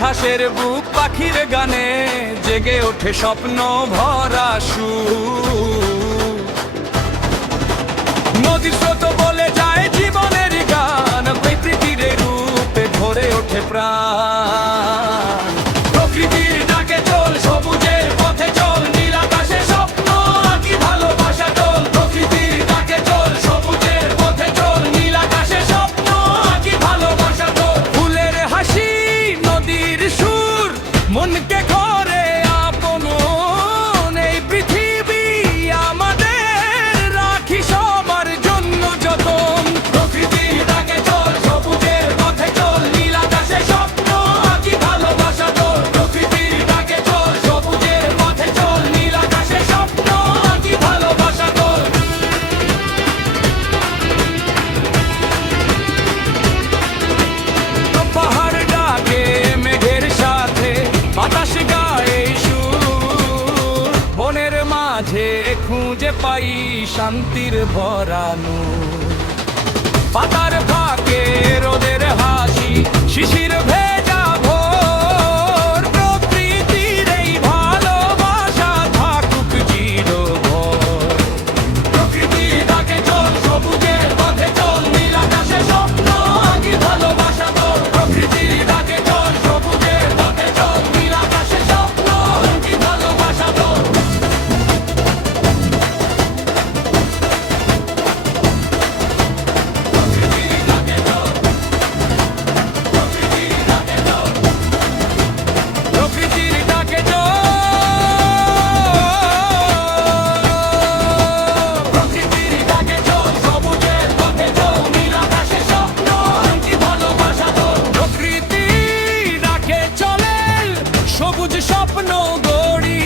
ঘাসের বুক পাখির গানে জেগে ওঠে স্বপ্ন ভরা সুর। নদীর স্রোত বলে যায় জীবনের গান, প্রকৃতির রূপে ভরে ওঠে প্রাণ। প্রকৃতির ডাকে চল, সবুজের পথে চল, নীল আকাশে স্বপ্ন আঁকি ভালোবাসা চল। প্রকৃতির ডাকে চল, সবুজের পথে চল, নীল আকাশে স্বপ্ন আঁকি ভালোবাসা চল। ফুলের হাসি, নদীর সুর, মনকে করে আপন। এই পৃথিবী আমাদের, রাখি সবার জন্য যতন। প্রকৃতির ডাকে চল, সবুজের পথে চল, নীল আকাশে স্বপ্ন আঁকি ভালোবাসা চল। প্রকৃতির ডাকে চল, সবুজের পথে চল, নীল আকাশে স্বপ্ন আঁকি ভালোবাসা চল। পাহাড় ডাকে মেঘের সাথে, বাতাস গায়ে সুর। বনের মাঝে খুঁজে পাই শান্তির ভরানো। পাতার ফাঁকে রোদের হাসি, শিশির ভেজা ভোর। প্রকৃতির এই ভালোবাসা থাকুক চিরভর। প্রকৃতির ডাকে চল, সবুজের পথে চল, নীল আকাশে স্বপ্ন আঁকি ভালোবাসা চল। প্রকৃতির ডাকে চল, সবুজের পথে চল, নীল আকাশে স্বপ্ন আঁকি ভালোবাসা চল। প্রকৃতির ডাকে চল, প্রকৃতির ডাকে চল, প্রকৃতির ডাকে চল। প্রকৃতির ডাকে চল, সবুজের পথে চল, নীল আকাশে স্বপ্ন আঁকি ভালোবাসা চল। প্রকৃতি ডাকে চলে, সবুজ স্বপ্ন গড়ি।